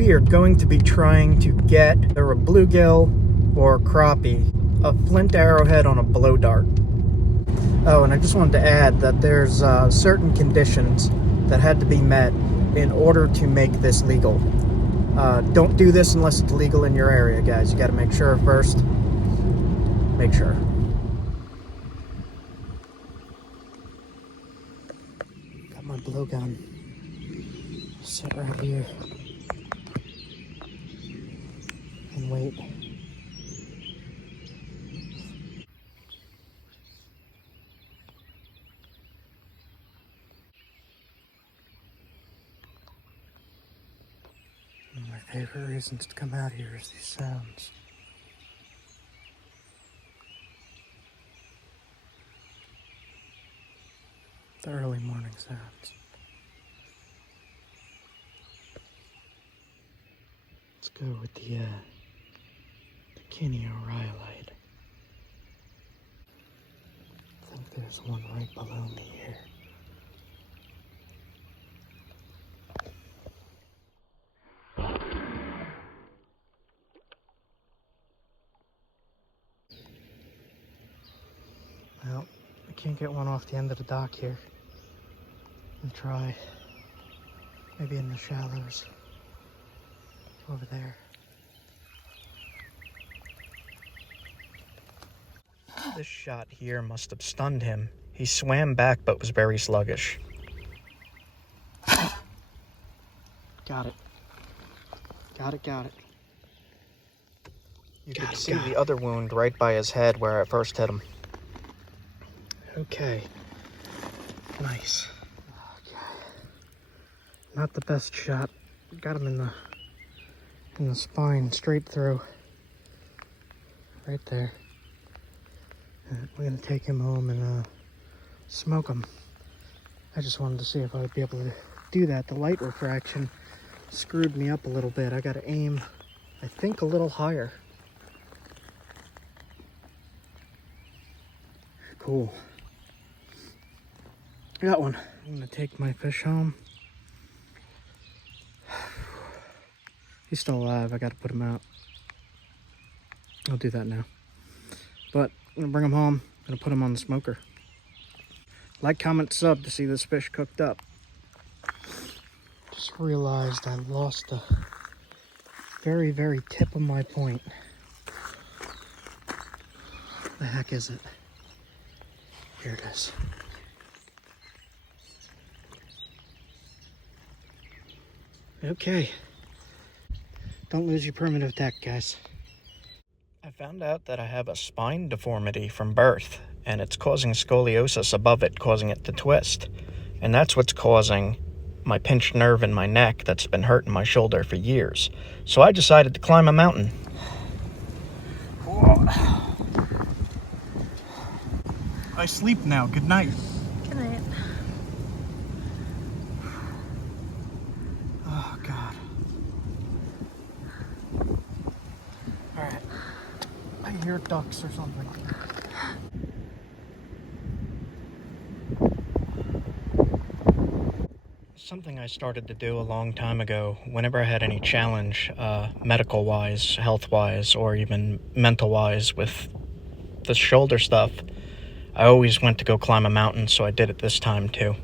we are going to be trying to get either a bluegill or crappie, a flint arrowhead on a blow dart. Oh, and I just wanted to add that there's certain conditions that had to be met in order to make this legal. Don't do this unless it's legal in your area, guys. You got to make sure first. Make sure. Got my blowgun. Sit right here and wait. One of my favorite reasons to come out here is these sounds. The early morning sounds. Let's go with the Kenio rhyolite. I think there's one right below me here. Well, I can't get one off the end of the dock here. I'll try maybe in the shallows over there. This shot here must have stunned him. He swam back but was very sluggish. Got it. Got it. You can see the other wound right by his head where I first hit him. Okay. Nice. Okay. Not the best shot. Got him in the spine, straight through. Right there. We're gonna take him home and smoke him. I just wanted to see if I would be able to do that. The light refraction screwed me up a little bit. I gotta aim, I think, a little higher. Cool. Got one. I'm gonna take my fish home. He's still alive. I gotta put him out. I'll do that now. But I'm gonna bring him home. I'm gonna put him on the smoker. Like, comment, sub to see this fish cooked up. Just realized I lost the very, very tip of my point. What the heck is it? Here it is. Okay. Don't lose your primitive tech, guys. I found out that I have a spine deformity from birth, and it's causing scoliosis above it, causing it to twist. And that's what's causing my pinched nerve in my neck that's been hurting my shoulder for years. So I decided to climb a mountain. I sleep now. Good night. Good night. Oh, God. All right. I hear ducks or something. Something I started to do a long time ago, whenever I had any challenge, medical-wise, health-wise, or even mental-wise with the shoulder stuff, I always went to go climb a mountain, so I did it this time too.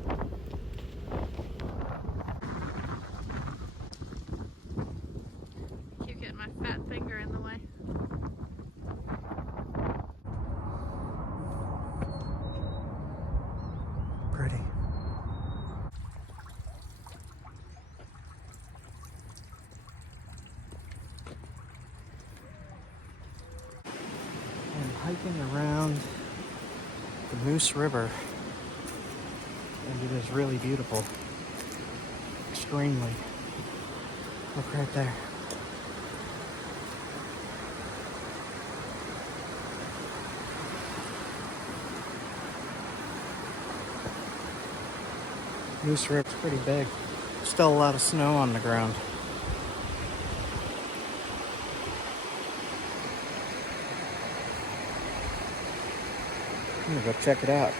Keep getting my fat finger in the way. Pretty. I'm hiking around the Moose River, and it is really beautiful. Extremely. Look right there. Moose River's pretty big. Still a lot of snow on the ground. I'm gonna go check it out.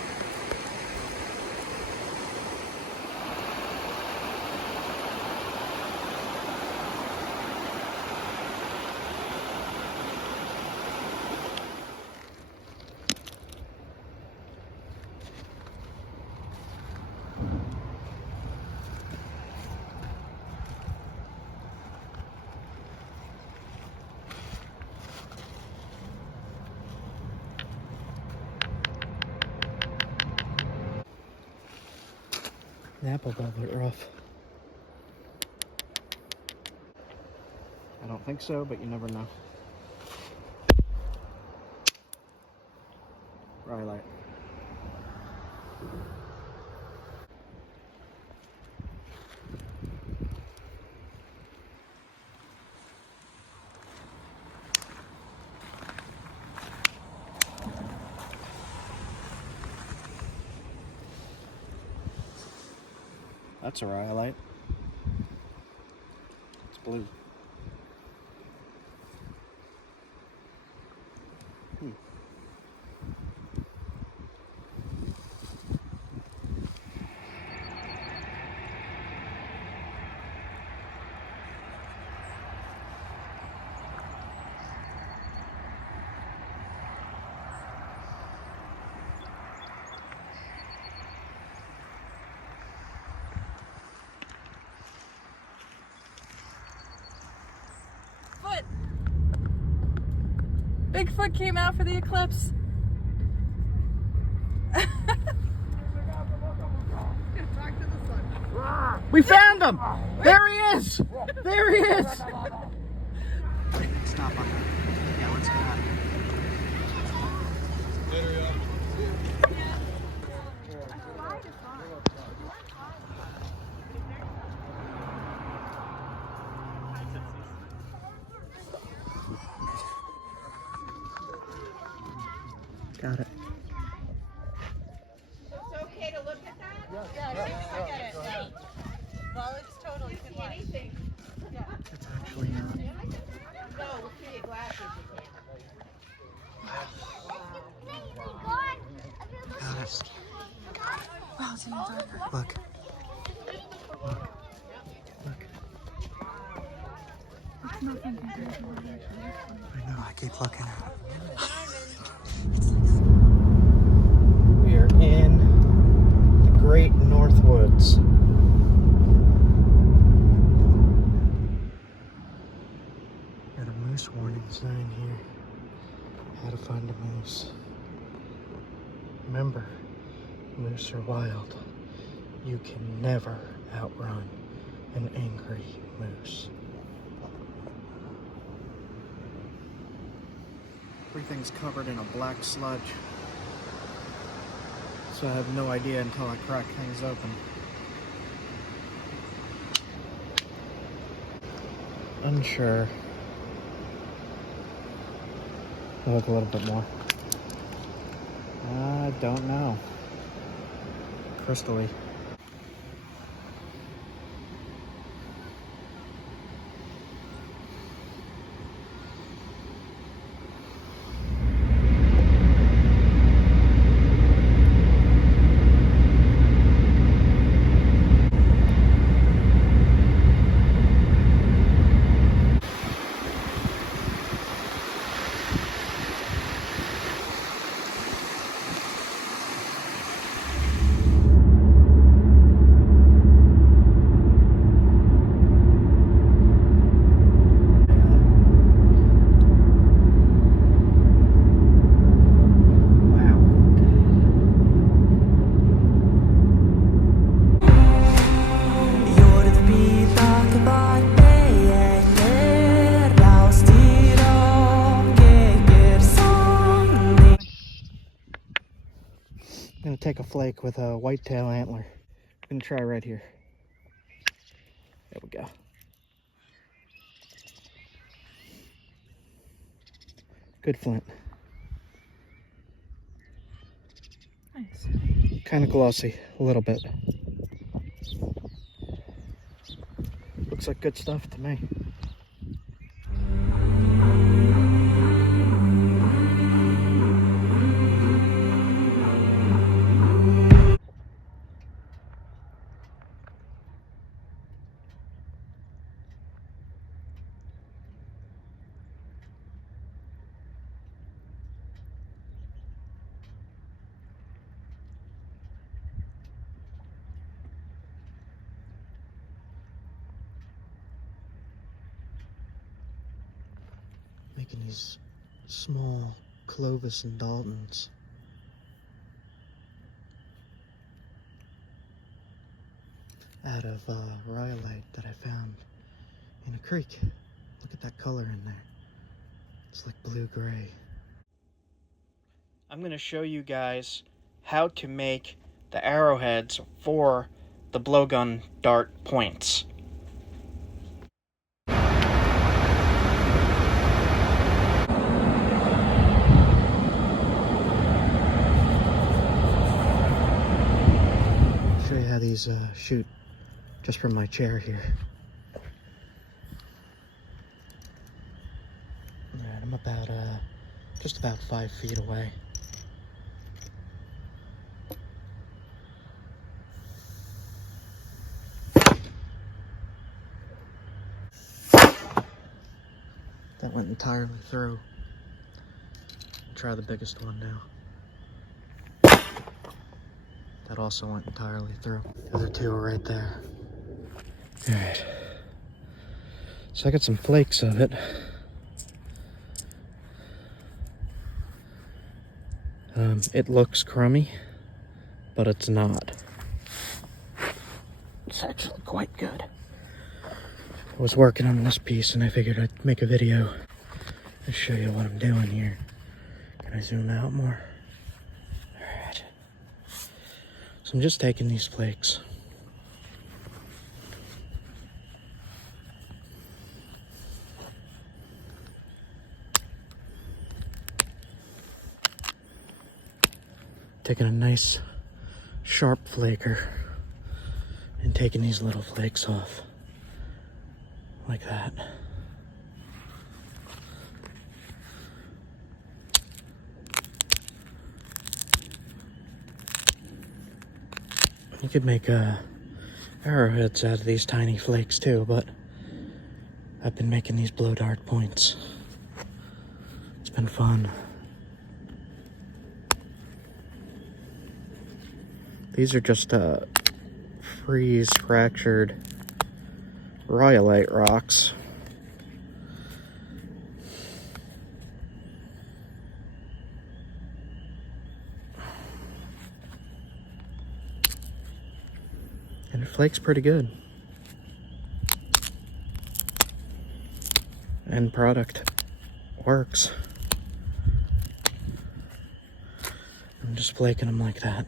apple velvet rough. I don't think so, but you never know. Rhyolite. That's a rhyolite. It's blue. Bigfoot came out for the eclipse. We found him! There he is! There he is! Stop on that. Yeah, let's get out of here. Got it. It's okay to look at that? Yeah, look at it. Well, it's totally you can see anything. Yeah. It's actually not. No, with your glasses you can't. Got it. Wow, it's even darker. Look. Look. Look. It's nothing compared to what it actually looks like. I know, I keep looking at it. We are in the Great North Woods. Got a moose warning sign here. How to find a moose. Remember, moose are wild. You can never outrun an angry moose. Everything's covered in a black sludge. So I have no idea until I crack things open. Unsure. Look a little bit more. I don't know. Crystally. I'm gonna take a flake with a whitetail antler. I'm gonna try right here. There we go. Good flint. Nice. Kind of glossy, a little bit. Looks like good stuff to me. Making these small Clovis and Daltons. out of rhyolite that I found in a creek. Look at that color in there. It's like blue-gray. I'm going to show you guys how to make the arrowheads for the blowgun dart points. Show you how these shoot just from my chair here. Alright, I'm about just about 5 feet away. That went entirely through. Try the biggest one now. That also went entirely through. The other two are right there. Alright. So I got some flakes of it. It looks crummy, but it's not. It's actually quite good. I was working on this piece and I figured I'd make a video and show you what I'm doing here. Can I zoom out more? Alright. So I'm just taking these flakes. Taking a nice sharp flaker and taking these little flakes off. Like that. You could make arrowheads out of these tiny flakes too, but I've been making these blow dart points. It's been fun. These are just freeze fractured rhyolite rocks. And it flakes pretty good. End product works. I'm just flaking them like that.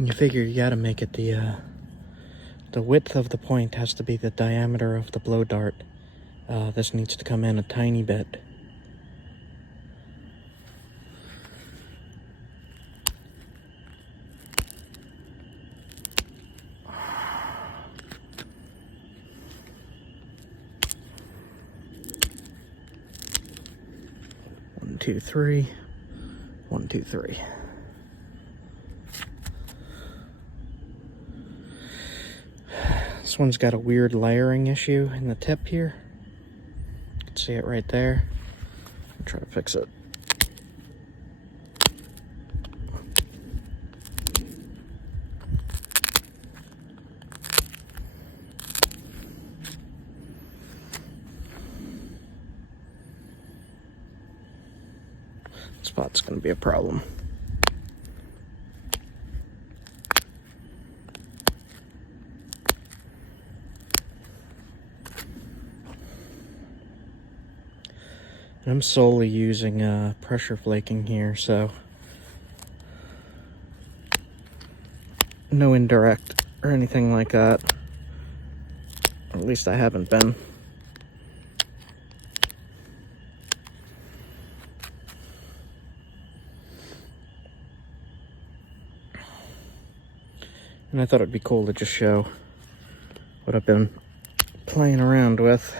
You figure you gotta make it the width of the point has to be the diameter of the blow dart. This needs to come in a tiny bit. One, two, three. 1, 2, 3. This one's got a weird layering issue in the tip here. You can see it right there. I'll try to fix it. Spot's gonna be a problem. I'm solely using pressure flaking here, so no indirect or anything like that. Or at least I haven't been. And I thought it'd be cool to just show what I've been playing around with.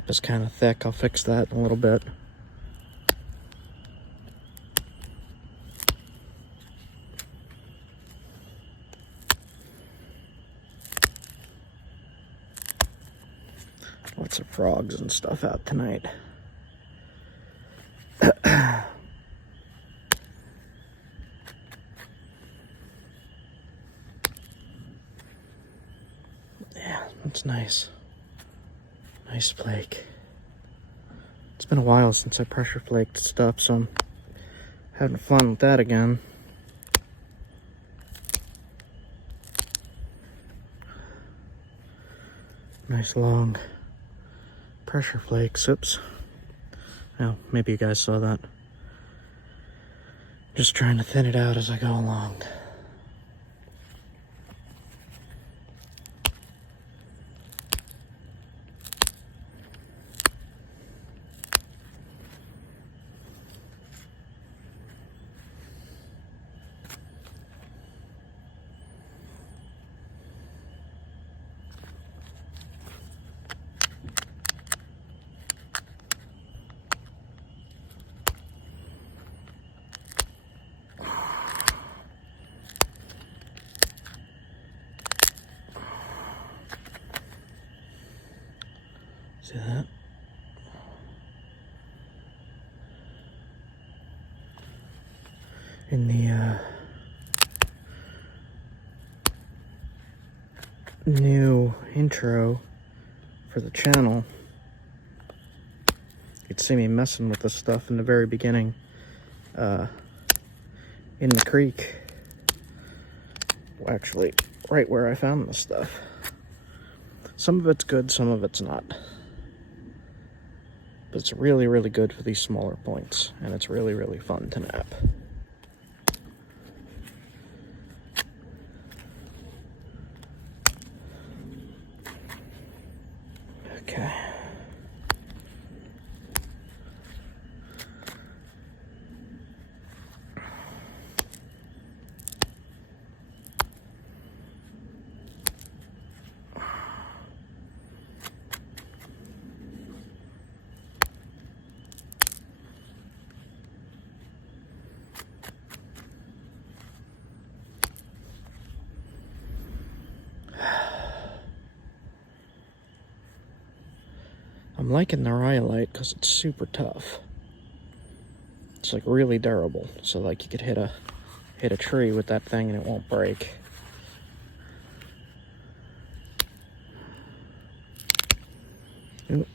tip is kind of thick. I'll fix that in a little bit. Lots of frogs and stuff out tonight. Yeah, that's nice. Nice flake. It's been a while since I pressure flaked stuff, so I'm having fun with that again. Nice long pressure flakes. Oops. Well, maybe you guys saw that. Just trying to thin it out as I go along. See that? In the new intro for the channel, you'd see me messing with this stuff in the very beginning, in the creek. Well, actually, right where I found this stuff. Some of it's good, some of it's not. But it's really, really good for these smaller points, and it's really, really fun to nap. Okay. I'm liking the rhyolite because it's super tough. It's like really durable, so like you could hit a tree with that thing and it won't break. Oop.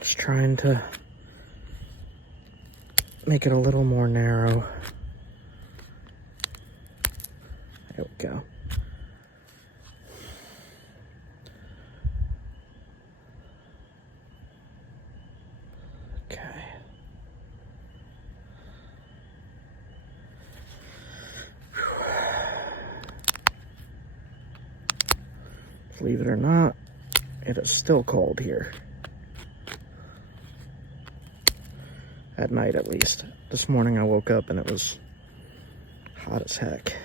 Just trying to make it a little more narrow. There we go. Okay. Believe it or not, it is still cold here. At night, at least. This morning I woke up and it was hot as heck.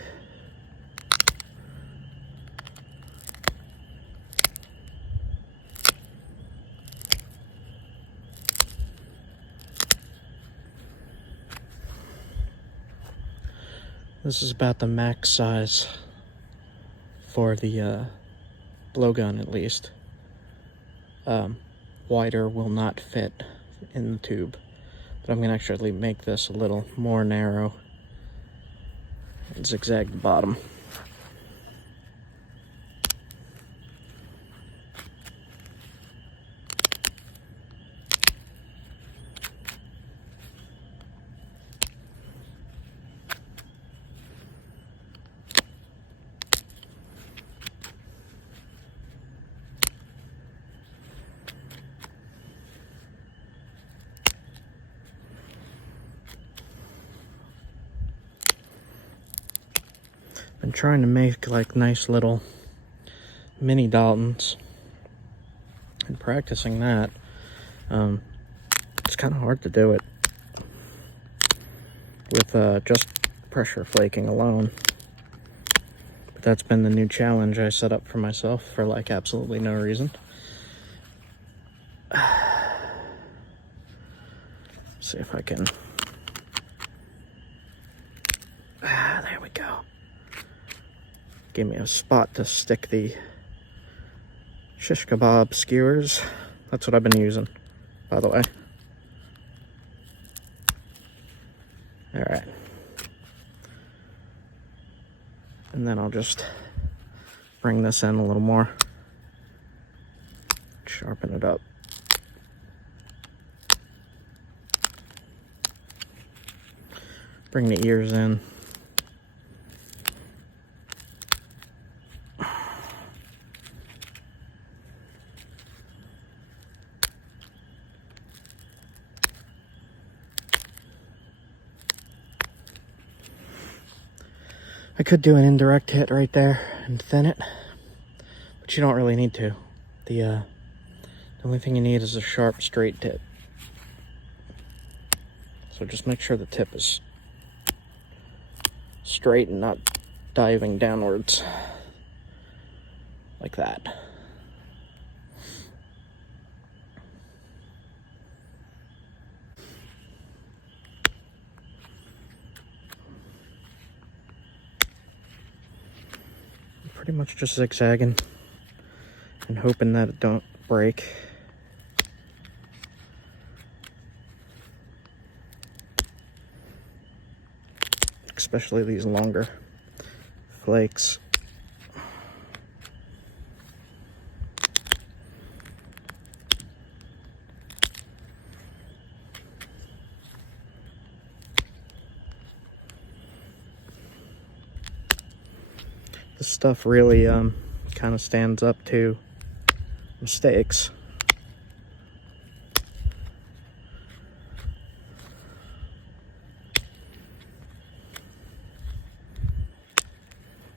This is about the max size for the blowgun, at least. Wider will not fit in the tube, but I'm going to actually make this a little more narrow and zigzag the bottom. Been trying to make like nice little mini Daltons and practicing that. It's kind of hard to do it with just pressure flaking alone, But that's been the new challenge I set up for myself for like absolutely no reason. See if I can. There we go. Gave me a spot to stick the shish kebab skewers. That's what I've been using, by the way. All right. And then I'll just bring this in a little more. Sharpen it up. Bring the ears in. I could do an indirect hit right there and thin it, but you don't really need to. The only thing you need is a sharp, straight tip. So just make sure the tip is straight and not diving downwards like that. Pretty much just zigzagging and hoping that it don't break. Especially these longer flakes. This stuff really kind of stands up to mistakes.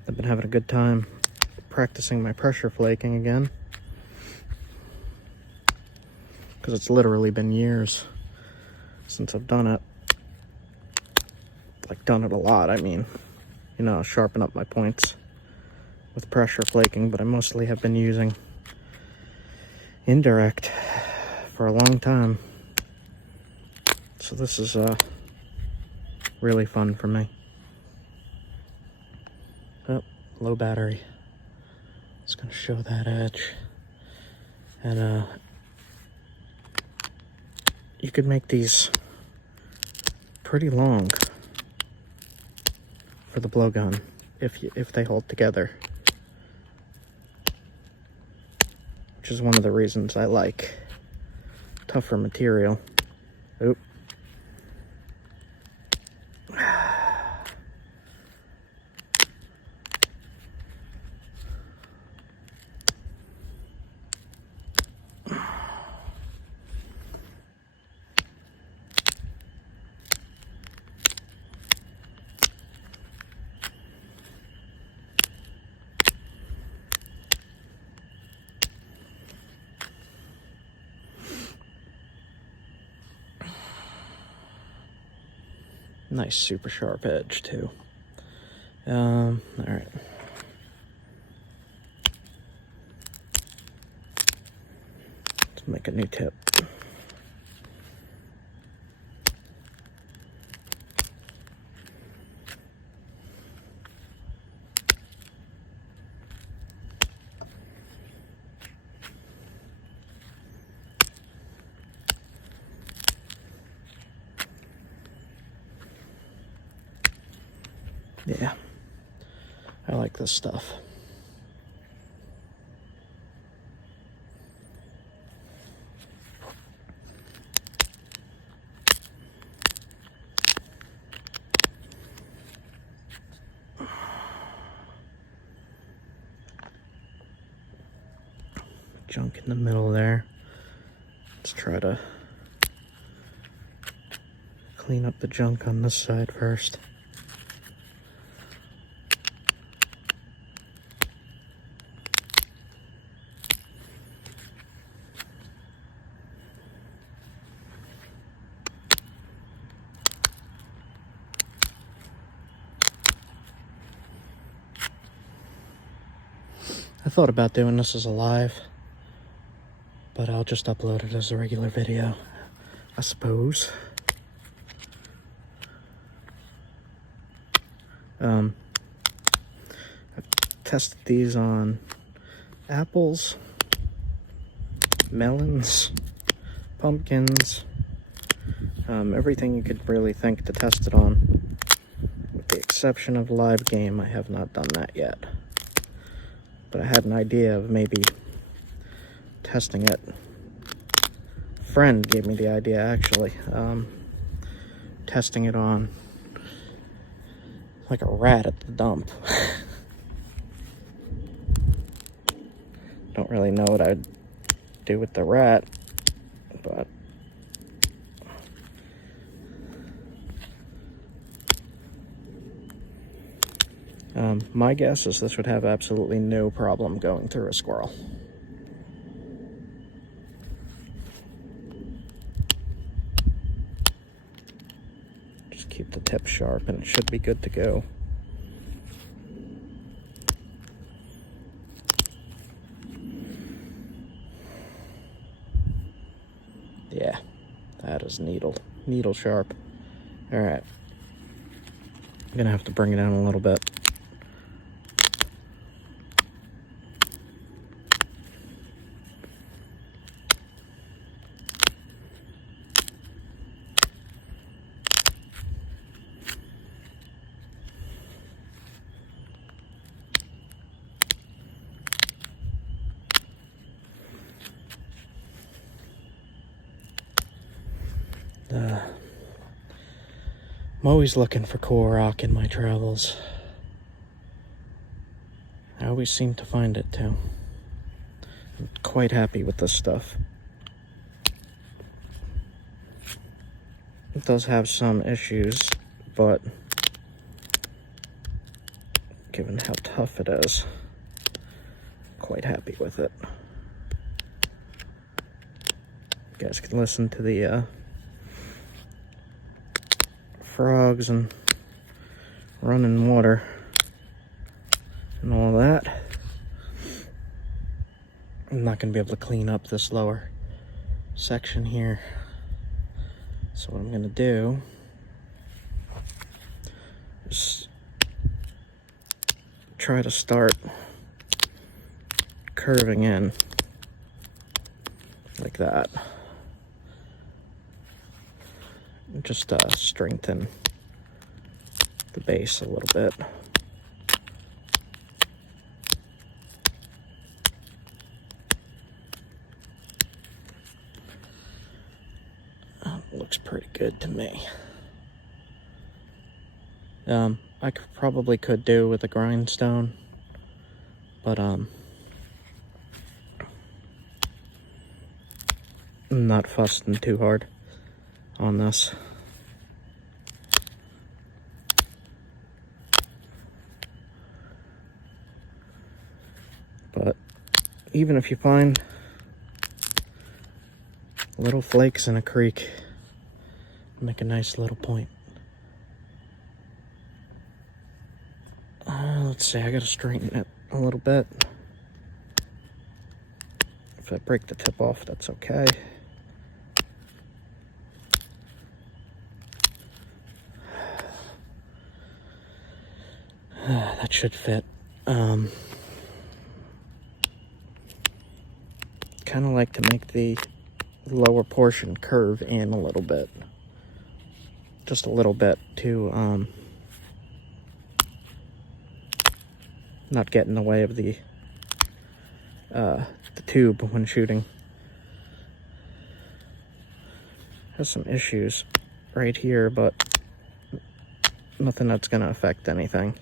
I've been having a good time practicing my pressure flaking again, because it's literally been years since I've done it. Like, done it a lot, I mean, you know, sharpen up my points with pressure flaking, but I mostly have been using indirect for a long time. So this is really fun for me. Oh, low battery. It's gonna show that edge. And you could make these pretty long for the blowgun if they hold together. Which is one of the reasons I like tougher material. Oop. Nice super sharp edge too. All right. Let's make a new tip. Yeah, I like this stuff. Junk in the middle there. Let's try to clean up the junk on this side first. thought about doing this as a live, but I'll just upload it as a regular video, I suppose. I've tested these on apples, melons, pumpkins, everything you could really think to test it on. With the exception of live game, I have not done that yet. But I had an idea of maybe testing it. A friend gave me the idea, actually. Testing it on like a rat at the dump. Don't really know what I'd do with the rat, but my guess is this would have absolutely no problem going through a squirrel. Just keep the tip sharp and it should be good to go. Yeah, that is needle sharp. All right, I'm gonna have to bring it down a little bit. I'm always looking for cool rock in my travels. I always seem to find it too. I'm quite happy with this stuff. It does have some issues, but given how tough it is, I'm quite happy with it. You guys can listen to the frogs and running water and all that. I'm not going to be able to clean up this lower section here. So what I'm going to do is try to start curving in like that. Just strengthen the base a little bit. Looks pretty good to me. I probably could do with a grindstone, but I'm not fussing too hard on this. But even if you find little flakes in a creek, make a nice little point. Let's see, I gotta straighten it a little bit. If I break the tip off, that's okay. That should fit. Kind of like to make the lower portion curve in a little bit. Just a little bit to not get in the way of the tube when shooting. Has some issues right here, but nothing that's gonna affect anything.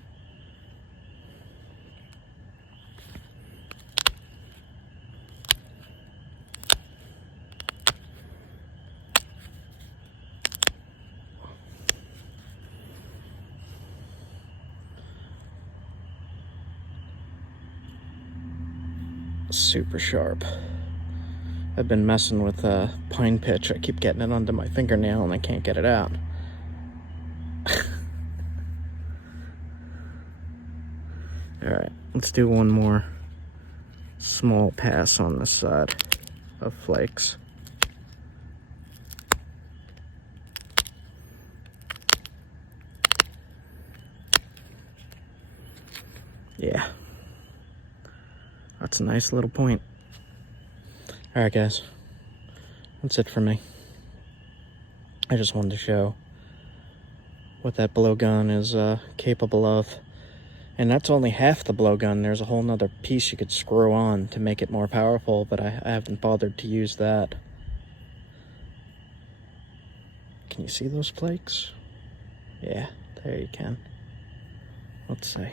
Super sharp. I've been messing with pine pitch. I keep getting it onto my fingernail and I can't get it out. Alright, let's do one more Small pass on this side of flakes. Yeah. That's a nice little point. Alright guys, that's it for me. I just wanted to show what that blowgun is capable of. And that's only half the blowgun. There's a whole nother piece you could screw on to make it more powerful, but I haven't bothered to use that. Can you see those flakes? Yeah, there you can. Let's see.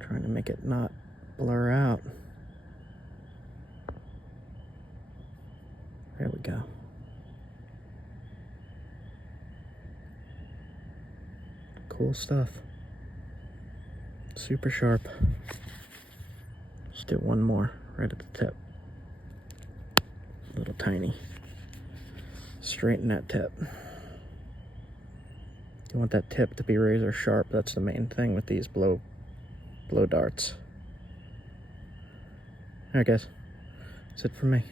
Trying to make it not blur out. There we go. Cool stuff. Super sharp. Let's do one more right at the tip. A little tiny. Straighten that tip. You want that tip to be razor sharp. That's the main thing with these blow darts. Alright guys, that's it for me.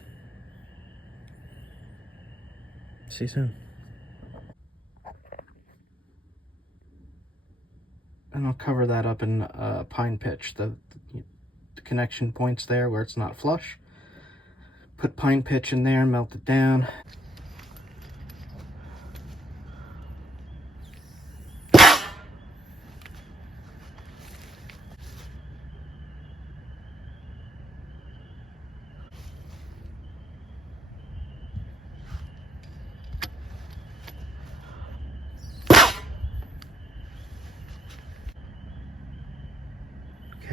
See you soon. And I'll cover that up in pine pitch, the connection points there where it's not flush. Put pine pitch in there, melt it down.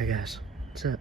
Okay guys, that's it.